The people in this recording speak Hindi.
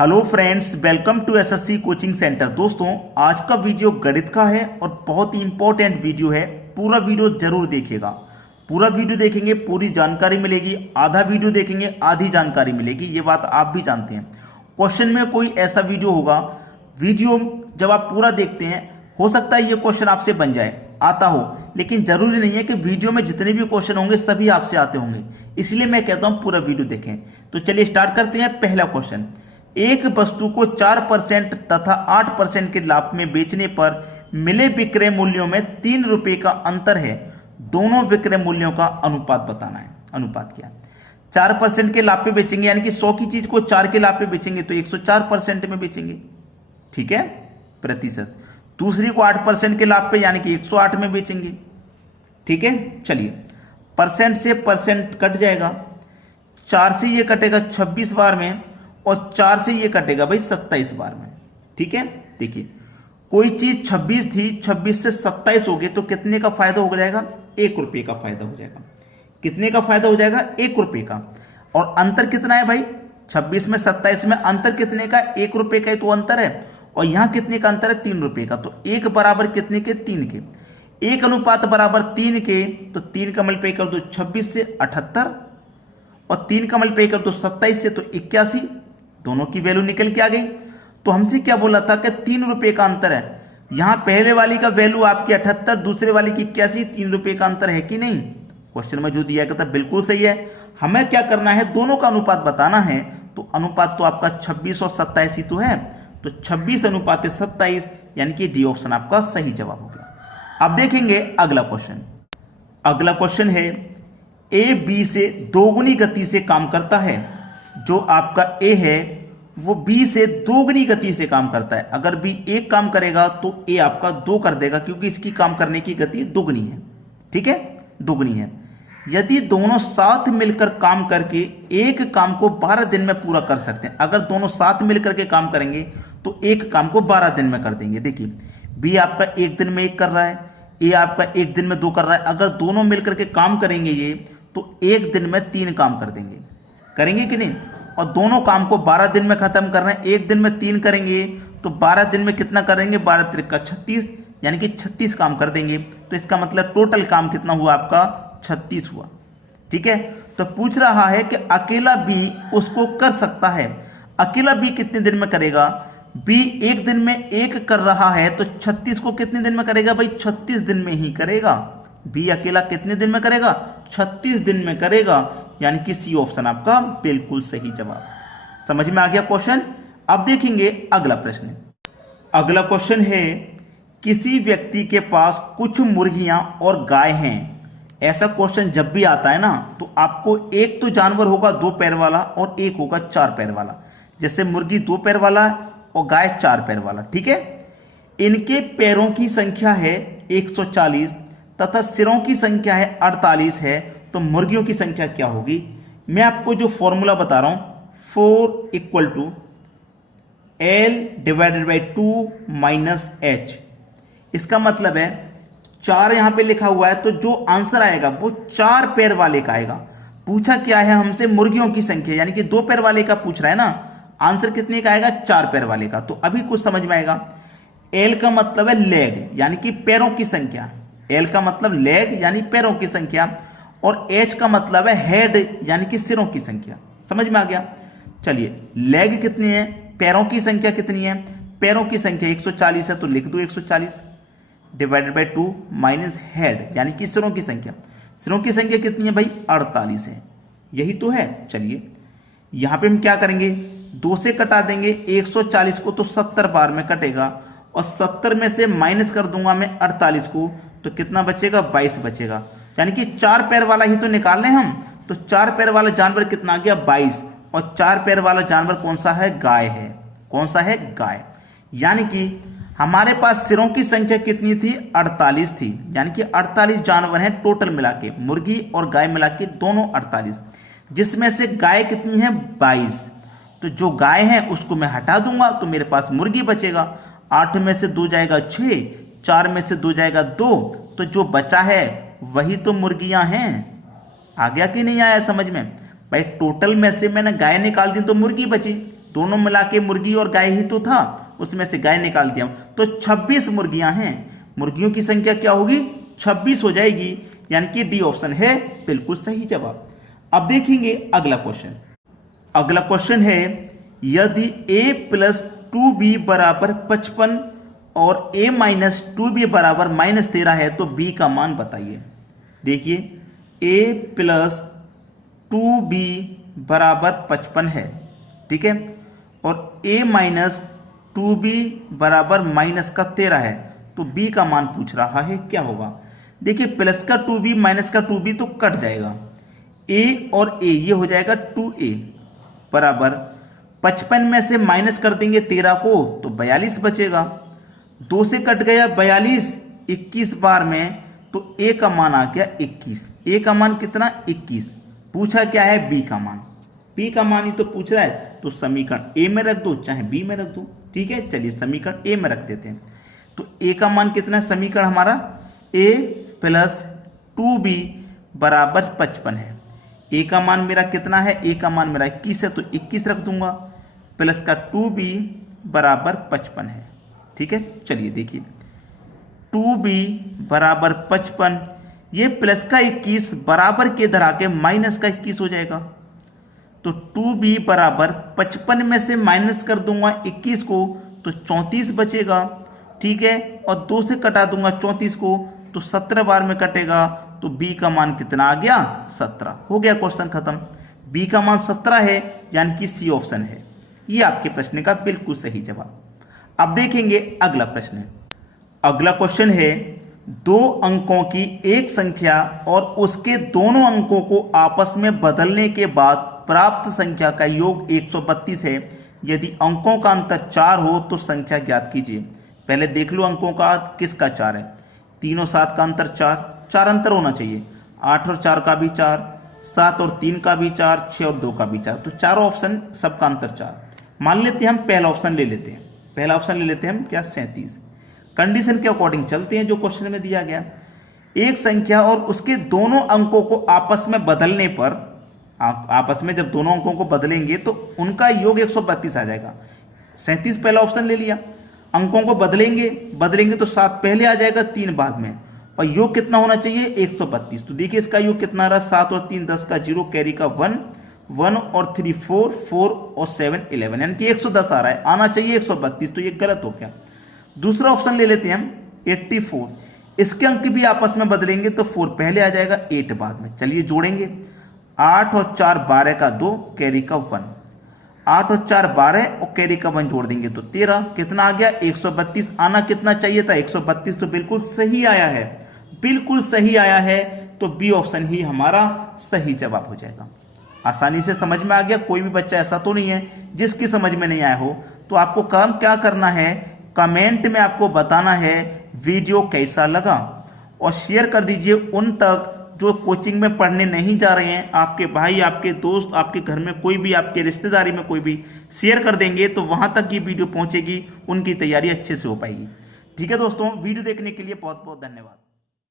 Hello friends, welcome to SSC coaching centre. दोस्तों, आज का वीडियो गणित का है और बहुत ही इंपॉर्टेंट वीडियो है। पूरा वीडियो जरूर देखिएगा। पूरा वीडियो देखेंगे पूरी जानकारी मिलेगी, आधा वीडियो देखेंगे आधी जानकारी मिलेगी। ये बात आप भी जानते हैं। क्वेश्चन में कोई ऐसा वीडियो होगा, वीडियो जब आप पूरा देखते हैं हो सकता है ये क्वेश्चन आपसे बन जाए, आता हो, लेकिन जरूरी नहीं है कि वीडियो में जितने भी क्वेश्चन होंगे सभी आपसे आते होंगे। इसलिए मैं कहता हूं पूरा वीडियो देखें। तो चलिए स्टार्ट करते हैं। पहला क्वेश्चन, एक वस्तु को 4% तथा 8% के लाभ में बेचने पर मिले विक्रय मूल्यों में 3 रुपए का अंतर है। दोनों विक्रय मूल्यों का अनुपात बताना है। अनुपात क्या? 4% के लाभ पे बेचेंगे, यानी कि 100 की चीज को 4 के लाभ पे बेचेंगे तो 104% में बेचेंगे, ठीक है, प्रतिशत। दूसरी को 8% के लाभ पे यानी कि 108 में बेचेंगे, ठीक है। चलिए, परसेंट से परसेंट कट जाएगा। 4 से ये कटेगा 26 बार में और 4 से ये कटेगा भाई 27 बार में, ठीक है। देखिए, कोई चीज 26 थी, 26 से 27 हो गए तो कितने का फायदा हो जाएगा? 1 रुपये का फायदा हो जाएगा। कितने का फायदा हो जाएगा? 1 रुपये का। और अंतर कितना है भाई? 26 में 27 में अंतर कितने का? 1 रुपये का ही तो अंतर है। और यहां कितने का अंतर है? 3 रुपये का। तो 1 बराबर कितने के? 3 के। 1 अनुपात बराबर 3 के, तो 3 का मल्टीप्लाई कर दो 26 से 78 और 3 का मल्टीप्लाई कर दो 27 से तो 81। दोनों की वैल्यू निकल के आ गई। तो हमसे क्या बोला था कि 3 रुपए का अंतर है। यहां पहले वाली का वैल्यू आपकी 78, दूसरे वाली की 81, 3 रुपए का अंतर है कि नहीं? क्वेश्चन में जो दिया गया था बिल्कुल सही है। हमें क्या करना है? दोनों का अनुपात बताना है। तो अनुपात तो आपका 26 और 27 ही तो है, तो 26 अनुपात 27, यानी कि डी ऑप्शन आपका सही जवाब हो गया। अब देखेंगे अगला क्वेश्चन। अगला क्वेश्चन है, ए बी से दोगुनी गति से काम करता है। जो आपका ए है वो बी से दोगुनी गति से काम करता है। अगर बी 1 काम करेगा तो ए आपका 2 कर देगा, क्योंकि इसकी काम करने की गति दुगनी है, ठीक है, दुगनी है। यदि दोनों साथ मिलकर काम करके एक काम को 12 दिन में पूरा कर सकते हैं। अगर दोनों साथ मिलकर के काम करेंगे तो एक काम को 12 दिन में कर देंगे। देखिए, बी आपका 1 दिन में 1 कर रहा है, ए आपका 1 दिन में 2 कर रहा है। अगर दोनों मिलकर के काम करेंगे ये, तो 1 दिन में 3 काम कर देंगे, करेंगे कि नहीं? और दोनों काम को 12 दिन में खत्म कर रहे हैं। 1 दिन में 3 करेंगे तो 12 दिन में कितना करेंगे? 12 त्रिक का 36, यानी कि 36 काम कर देंगे। तो इसका मतलब टोटल काम कितना हुआ आपका? 36 हुआ, ठीक है। तो पूछ रहा है कि अकेला बी उसको कर सकता है। अकेला बी कितने दिन में करेगा? बी 1 दिन में 1 कर रहा है तो 36 को कितने दिन में करेगा भाई? 36 दिन में ही करेगा। बी अकेला कितने दिन में करेगा? 36 दिन में करेगा, यानी कि सी ऑप्शन आपका बिल्कुल सही जवाब। समझ में आ गया क्वेश्चन? अब देखेंगे अगला प्रश्न। अगला क्वेश्चन है, किसी व्यक्ति के पास कुछ मुर्गियां और गाय हैं। ऐसा क्वेश्चन जब भी आता है ना, तो आपको एक तो जानवर होगा 2 पैर वाला और एक होगा 4 पैर वाला। जैसे मुर्गी 2 पैर वाला और गाय 4 पैर वाला, ठीक है। इनके पैरों की संख्या है 140 तथा सिरों की संख्या है 48 है। तो मुर्गियों की संख्या क्या होगी? मैं आपको जो फॉर्मूला बता रहा हूं, 4 = L / 2 - H। इसका मतलब है 4 यहां पे लिखा हुआ है, तो जो आंसर आएगा वो 4 पैर वाले का आएगा। पूछा क्या है हमसे? मुर्गियों की संख्या, यानी कि 2 पैर वाले का पूछ रहा है ना। आंसर कितने का आएगा? 4 पैर वाले का। तो अभी कुछ समझ में आएगा। एल का मतलब है लेग, यानी कि पैरों की संख्या। एल का मतलब लेग यानी पैरों की संख्या, और एच का मतलब है हेड, यानी कि सिरों की संख्या। समझ में आ गया? चलिए, लेग कितनी है, पैरों की संख्या कितनी है? पैरों की संख्या 140 है, तो लिख दो 140 / 2 - हेड, यानी कि सिरों की संख्या। सिरों की संख्या कितनी है भाई? 48 है। यही तो है। चलिए, यहां पे हम क्या करेंगे? 2 से कटा देंगे 140 को, तो 70 बार में कटेगा, और 70 में से माइनस कर दूंगा मैं 48 को, तो कितना बचेगा? 22 बचेगा। यानी कि 4 पैर वाला ही तो निकाल रहे हम। तो 4 पैर वाला जानवर कितना आ गया? 22। और 4 पैर वाला जानवर कौन सा है? गाय है। कौन सा है? गाय। यानी कि हमारे पास सिरों की संख्या कितनी थी? 48 थी। यानी कि 48 जानवर हैं टोटल मिला के, मुर्गी और गाय मिला के दोनों 48, जिसमें से गाय कितनी है? 22। तो जो गाय है उसको मैं हटा दूंगा तो मेरे पास मुर्गी बचेगा। 8 में से 2 जाएगा 6, 4 में से 2 जाएगा 2, तो जो बचा है वही तो मुर्गियां हैं। आ गया कि नहीं आया समझ में? भाई टोटल में से मैंने गाय निकाल दी तो मुर्गी बची, दोनों मिला के मुर्गी और गाय ही तो था, उसमें से गाय निकाल दिया तो 26 मुर्गियां हैं। मुर्गियों की संख्या क्या होगी? 26 हो जाएगी, यानी कि डी ऑप्शन है बिल्कुल सही जवाब। अब देखेंगे अगला क्वेश्चन। अगला क्वेश्चन है, यदि a प्लस 2b बराबर 55 और a माइनस 2b बराबर -13 है तो b का मान बताइए। देखिए a प्लस 2b बराबर 55 है, ठीक है, और a माइनस 2b बराबर -13 है, तो b का मान पूछ रहा है क्या होगा। देखिए प्लस का 2b माइनस का 2b तो कट जाएगा, a और a ये हो जाएगा 2a बराबर 55 में से माइनस कर देंगे 13 को तो 42 बचेगा। 2 से कट गया 42 21 बार में, तो a का मान आ गया 21। a का मान कितना? 21। पूछा क्या है? b का मान। b का मान ही तो पूछ रहा है, तो समीकरण a में रख दो चाहे b में रख दो, ठीक है। चलिए समीकरण a में रख देते हैं। तो a का मान कितना है? समीकरण हमारा a प्लस 2b बराबर 55 है। a का मान मेरा कितना है? a का मान मेरा 21 है, तो 21 रख दूंगा, प्लस का 2b बराबर 55 है, ठीक है। चलिए देखिए 2b बराबर 55, ये प्लस का 21 बराबर के इधर आके माइनस का 21 हो जाएगा, तो 2b बराबर 55 में से माइनस कर दूंगा 21 को तो 34 बचेगा, ठीक है, और 2 से कटा दूंगा 34 को तो 17 बार में कटेगा, तो b का मान कितना आ गया? 17। हो गया क्वेश्चन खत्म। b का मान 17 है, यानी कि सी ऑप्शन है ये आपके प्रश्न का बिल्कुल सही जवाब। अब देखेंगे अगला प्रश्न। अगला क्वेश्चन है, 2 अंकों की एक संख्या और उसके दोनों अंकों को आपस में बदलने के बाद प्राप्त संख्या का योग 132 है। यदि अंकों का अंतर 4 हो तो संख्या ज्ञात कीजिए। पहले देख लो अंकों का किसका 4 है। 3 और 7 का अंतर 4 अंतर होना चाहिए। 8 और 4 का भी 4, 7 और 3 का भी 4, 6 और 2 का भी 4, तो चारों ऑप्शन सबका अंतर 4। मान लेते हैं हम पहला ऑप्शन ले लेते हैं। पहला ऑप्शन ले लेते हैं हम क्या? 37। कंडीशन के अकॉर्डिंग चलते हैं जो क्वेश्चन में दिया गया। एक संख्या और उसके दोनों अंकों को आपस में बदलने पर, आपस में जब दोनों अंकों को बदलेंगे तो उनका योग 132 आ जाएगा। 37 पहला ऑप्शन ले लिया। अंकों को बदलेंगे तो 7 पहले आ जाएगा, 3 बाद में, और योग कितना होना चाहिए? 132। तो देखिए इसका योग कितना आ रहा? 7 और 3 10 का 0, कैरी का 1, 1 और 3 4, 4 और 7 11, यानी कि 110 आ रहा है, आना चाहिए 132, तो ये गलत हो गया। दूसरा ऑप्शन ले लेते हैं हम 84। इसके अंक भी आपस में बदलेंगे तो 4 पहले आ जाएगा, 8 बाद में। चलिए जोड़ेंगे, 8 और 4 12 का 2, कैरी का 1, 8 और 4 12 और कैरी का 1 जोड़ देंगे तो 13। कितना आ गया? 132। आना कितना चाहिए था? 132। तो बिल्कुल सही आया है, बिल्कुल सही आया है, तो बी ऑप्शन ही हमारा सही जवाब हो जाएगा। आसानी से समझ में आ गया। कोई भी बच्चा ऐसा तो नहीं है जिसकी समझ में नहीं आया हो। तो आपको काम क्या करना है, कमेंट में आपको बताना है वीडियो कैसा लगा, और शेयर कर दीजिए उन तक जो कोचिंग में पढ़ने नहीं जा रहे हैं। आपके भाई, आपके दोस्त, आपके घर में कोई भी, आपके रिश्तेदारी में कोई भी शेयर कर देंगे तो वहां तक ये वीडियो पहुंचेगी, उनकी तैयारी अच्छे से हो पाएगी। ठीक है दोस्तों, वीडियो देखने के लिए बहुत बहुत धन्यवाद।